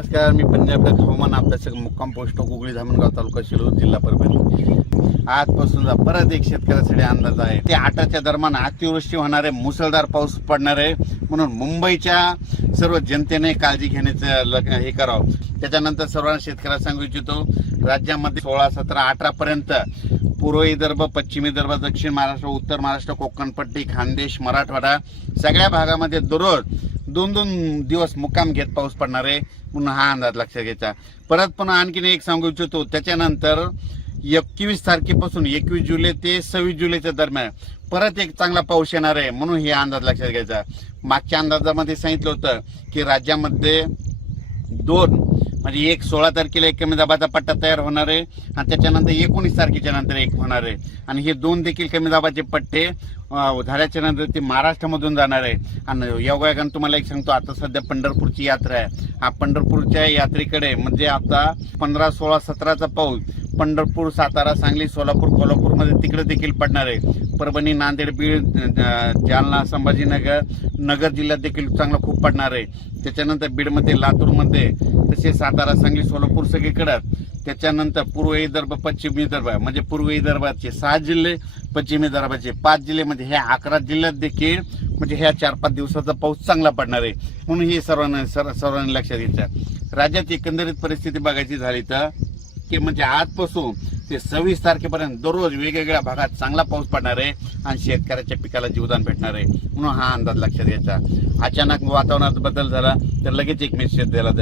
नमस्कार, मी पंजाब हवामान अभ्यासक मुक्काम पोस्ट गुगळी धामणगाव तालुका शिरूर जिल्हा परभणी। आजपासून परत एक शेतकऱ्यासाठी अंदाज आहे। ते 8च्या दरम्यान अतिवृष्टी होणार आहे, मुसळधार पाऊस पडणार आहे, म्हणून मुंबईच्या सर्व जनतेने काळजी घेण्याचं हे करावं। त्याच्यानंतर सर्वांना शेतकऱ्याला सांगू इच्छितो, राज्यामध्ये 16, 17, 18 पर्यंत पूर्व विदर्भ, पश्चिम विदर्भ, दक्षिण महाराष्ट्र, उत्तर महाराष्ट्र, कोकणपट्टी, खानदेश, मराठवाडा सगळ्या भागामध्ये दररोज 2-2 दिवस मुक्काम घेत पाऊस पडणार आहे, म्हणून हा अंदाज लक्षात घ्यायचा। परत पुन्हा आणखीन एक सांगू इच्छितो, त्याच्यानंतर 21 तारखेपासून 21 जुलै ते 26 जुलैच्या दरम्यान परत एक चांगला पाऊस येणार आहे, म्हणून हे अंदाज लक्षात घ्यायचा। मागच्या अंदाजामध्ये सांगितलं होतं की राज्यामध्ये 2 म्हणजे 16 तारखेला एक कमी दाबाचा पट्टा तयार होणार आहे आणि त्याच्यानंतर 19 तारखेच्या नंतर एक होणार आहे, आणि हे 2 देखील कमी दाबाचे पट्टे झाल्याच्या नंतर ते महाराष्ट्रामधून जाणार आहे। आणि योगायोगाने तुम्हाला एक सांगतो, आता सध्या पंढरपूरची यात्रा आहे। हा पंढरपूरच्या यात्रेकडे म्हणजे आता 15, 16, 17चा पाऊस पंढरपूर, सातारा, सांगली, सोलापूर, कोल्हापूरमध्ये तिकडे देखील पडणार आहे। परभणी, नांदेड, बीड, जालना, संभाजीनगर, नगर जिल्ह्यात देखील चांगला खूप पडणार आहे। त्याच्यानंतर बीडमध्ये, लातूरमध्ये, तसेच सातारा, सांगली, सोलापूर सगळीकडे। त्याच्यानंतर पूर्व विदर्भ, पश्चिम विदर्भ म्हणजे पूर्व विदर्भाचे 6 जिल्हे, पश्चिम विदर्भाचे 5 जिल्हे, म्हणजे ह्या 11 जिल्ह्यात देखील म्हणजे ह्या 4-5 दिवसाचा पाऊस चांगला पडणार आहे, म्हणून हे सर्वांनी लक्षात घ्यायचं। राज्यात एकंदरीत परिस्थिती बघायची झाली तर की म्हणजे आजपासून ते 26 तारखेपर्यंत दररोज वेगवेगळ्या भागात चांगला पाऊस पडणार आहे आणि शेतकऱ्याच्या पिकाला जीवदान भेटणार आहे, म्हणून हा अंदाज लक्षात घ्यायचा। अचानक वातावरणात बदल झाला तर लगेच एक मेसेज दिला जाईल।